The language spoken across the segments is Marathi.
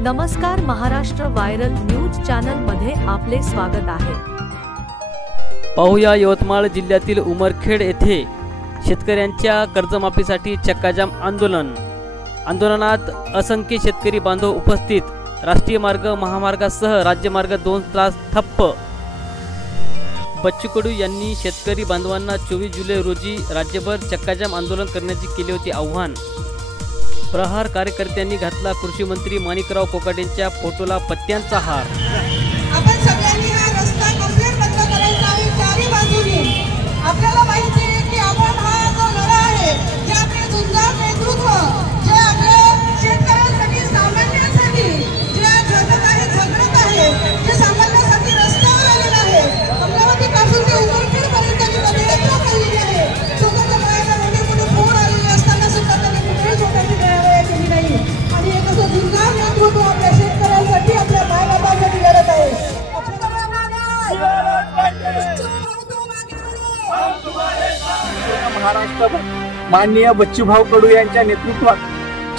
नमस्कार, महाराष्ट्र व्हायरल न्यूज चॅनल मध्ये आपले स्वागत आहे। पाहूया यवतमाळ जिल्ह्यातील उमरखेड येथे शेतकऱ्यांच्या कर्जमाफीसाठी चक्काजाम आंदोलन। आंदोलनात असंख्य शेतकरी बांधव उपस्थित। राष्ट्रीय मार्ग महामार्गासह राज्यमार्ग 2 तास ठप्प। बच्चू कडू यांनी शेतकरी बांधवांना 24 जुलै रोजी राज्यभर चक्काजाम आंदोलन करण्याची केले होते आव्हान। प्रहार कार्यकर्त्यांनी घातला कृषी मंत्री माणिकराव कोकाटेंच्या फोटोला पत्त्यांचा हार। आपण सगळ्यांनी हा रस्ता कंप्लीट बंद करायचा आहे चारी बाजूनी। आपल्याला माहिती आहे की आपण हा जो लढा आहे, जे आपले झुंजार नेतृत्व, जे आपल्या शेतकऱ्यांसाठी सामान्यांसाठी जे झटत आहे, झगडत आहे, जे सामान्यांसाठी रस्त्यावर आलेला आहे, अमरावती पासून ते उमरखेड पर्यंत जी पदयात्रा चाललेली आहे, स्वतःच्या बाळाला मोठे फोड आलेले असताना सुद्धा त्यांनी कुठेही स्वतःची दयावया केली नाही। आणि एक असं झुंजार नेतृत्व आपल्या शेतकऱ्यांसाठी, आपल्या मायबापांसाठी लढत आहे। महाराष्ट्र माननीय बच्चूभाऊ कडू यांच्या नेतृत्वात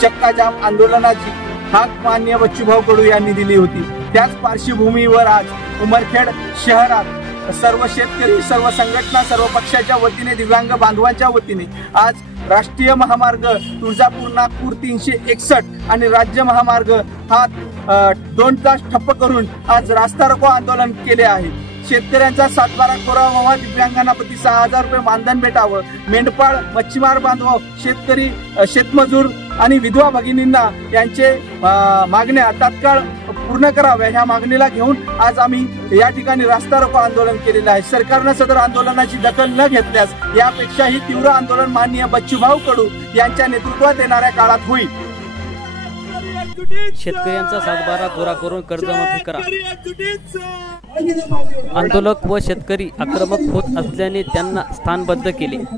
चक्काजाम आंदोलनाची हाक माननीय बच्चूभाऊ कडू यांनी दिली होती। त्याच पार्श्वभूमीवर आज उमरखेड शहरात सर्व शेतकरी, सर्व संघटना, सर्व पक्षाच्या वतीने, दिव्यांग बांधवांच्या वतीने आज राष्ट्रीय महामार्ग तुळजापूर नागपूर 361 आणि राज्य महामार्ग हा 2 तास ठप्प करून आज रास्ता रोको आंदोलन केले आहे। शेतकऱ्यांचा 7/12 कोरावा, दिव्यांगांना प्रति 6000 रुपये मानधन भेटावं, मेंढपाळ, मच्छीमार बांधव, शेतकरी, शेतमजूर आणि विधवा भगिनींना यांचे मागण्या तात्काळ पूर्ण कराव्या, ह्या मागणीला घेऊन आज आम्ही या ठिकाणी रास्ता रोको आंदोलन केलेलं आहे। सरकारनं सदर आंदोलनाची दखल न घेतल्यास यापेक्षाही तीव्र आंदोलन माननीय बच्चूभाऊ कडू यांच्या नेतृत्वात येणाऱ्या काळात होईल। शेतकऱ्यांचा 7/12 कोरा करून कर्जमाफी करा। आंदोलक व शेतकरी आक्रमक होत असल्याने त्यांना स्थानबद्ध केले।